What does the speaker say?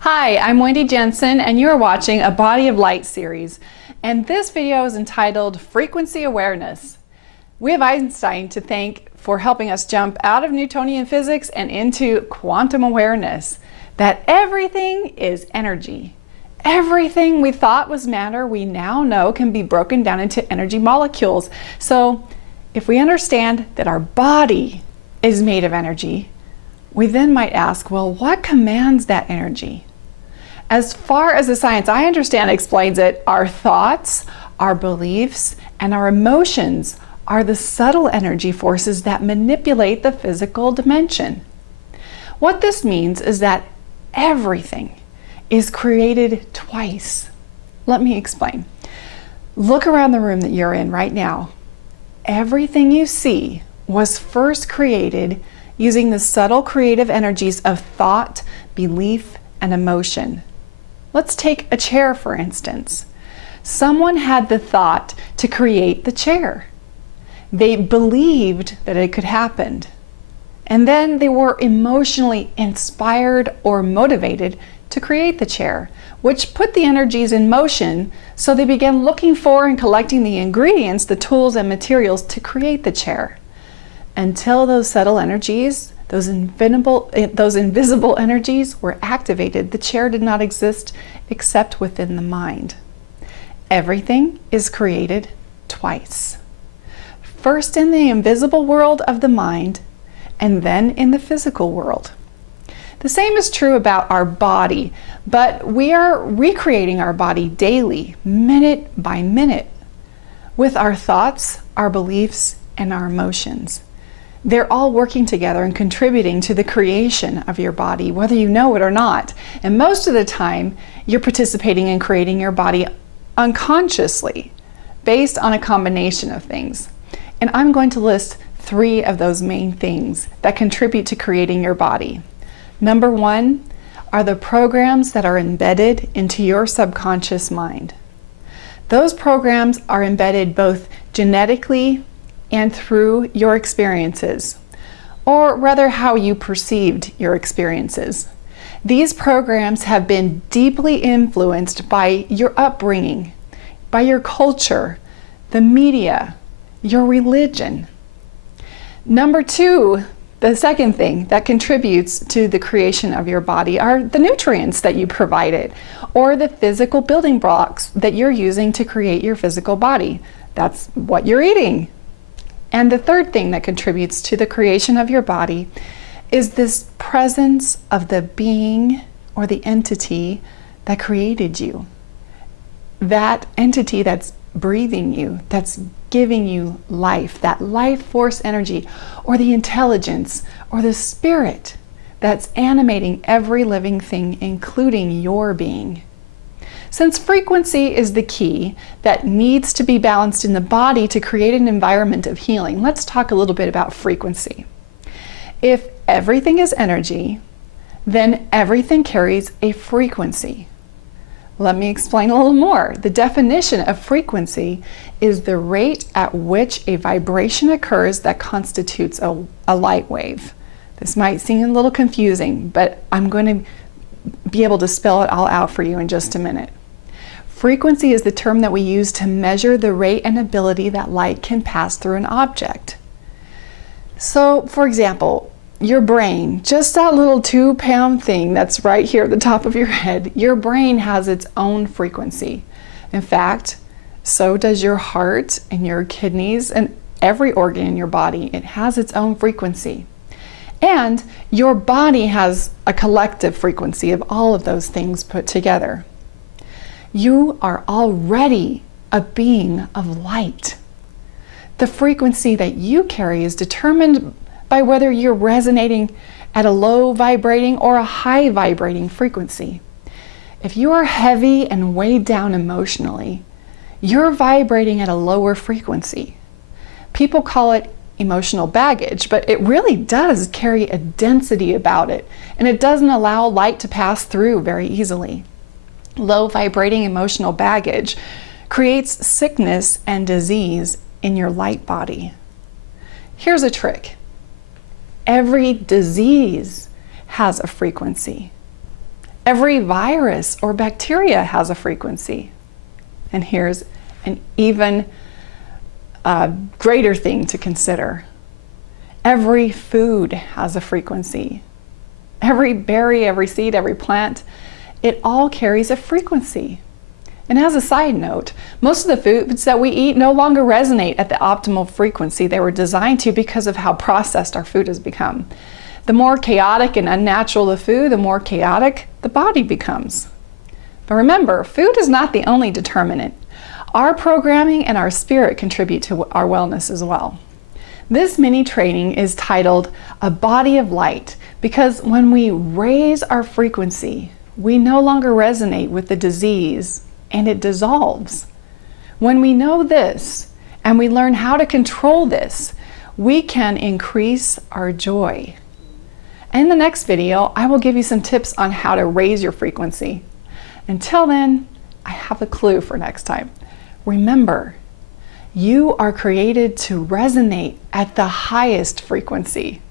Hi, I'm Wendy Jensen and you're watching a Body of Light series, and this video is entitled Frequency Awareness. We have Einstein to thank for helping us jump out of Newtonian physics and into quantum awareness, that everything is energy. Everything we thought was matter, we now know can be broken down into energy molecules. So if we understand that our body is made of energy, we then might ask, well, what commands that energy? As far as the science I understand explains it, our thoughts, our beliefs, and our emotions are the subtle energy forces that manipulate the physical dimension. What this means is that everything is created twice. Let me explain. Look around the room that you're in right now. Everything you see was first created using the subtle creative energies of thought, belief, and emotion. Let's take a chair, for instance. Someone had the thought to create the chair. They believed that it could happen. And then they were emotionally inspired or motivated to create the chair, which put the energies in motion, so they began looking for and collecting the ingredients, the tools and materials to create the chair. Until those subtle energies, those invisible energies were activated, the chair did not exist except within the mind. Everything is created twice. First in the invisible world of the mind, and then in the physical world. The same is true about our body, but we are recreating our body daily, minute by minute, with our thoughts, our beliefs, and our emotions. They're all working together and contributing to the creation of your body, whether you know it or not. And most of the time, you're participating in creating your body unconsciously, based on a combination of things. And I'm going to list 3 of those main things that contribute to creating your body. Number 1 are the programs that are embedded into your subconscious mind. Those programs are embedded both genetically and through your experiences, or rather how you perceived your experiences. These programs have been deeply influenced by your upbringing, by your culture, the media, your religion. Number 2, the second thing that contributes to the creation of your body are the nutrients that you provided, or the physical building blocks that you're using to create your physical body. That's what you're eating. And the third thing that contributes to the creation of your body is this presence of the being or the entity that created you. That entity that's breathing you, that's giving you life, that life force energy, or the intelligence, or the spirit that's animating every living thing, including your being. Since frequency is the key that needs to be balanced in the body to create an environment of healing, let's talk a little bit about frequency. If everything is energy, then everything carries a frequency. Let me explain a little more. The definition of frequency is the rate at which a vibration occurs that constitutes a light wave. This might seem a little confusing, but I'm going to be able to spell it all out for you in just a minute. Frequency is the term that we use to measure the rate and ability that light can pass through an object. So, for example, your brain, just that little 2-pound thing that's right here at the top of your head, your brain has its own frequency. In fact, so does your heart and your kidneys and every organ in your body. It has its own frequency. And your body has a collective frequency of all of those things put together. You are already a being of light. The frequency that you carry is determined by whether you're resonating at a low vibrating or a high vibrating frequency. If you are heavy and weighed down emotionally, you're vibrating at a lower frequency. People call it emotional baggage, but it really does carry a density about it, and it doesn't allow light to pass through very easily. Low vibrating emotional baggage creates sickness and disease in your light body. Here's a trick. Every disease has a frequency. Every virus or bacteria has a frequency. And here's an even greater thing to consider. Every food has a frequency. Every berry, every seed, every plant, it all carries a frequency. And as a side note, most of the foods that we eat no longer resonate at the optimal frequency they were designed to because of how processed our food has become. The more chaotic and unnatural the food, the more chaotic the body becomes. But remember, food is not the only determinant. Our programming and our spirit contribute to our wellness as well. This mini training is titled A Body of Light because when we raise our frequency, we no longer resonate with the disease and it dissolves. When we know this and we learn how to control this, we can increase our joy. In the next video, I will give you some tips on how to raise your frequency. Until then, I have a clue for next time. Remember, you are created to resonate at the highest frequency.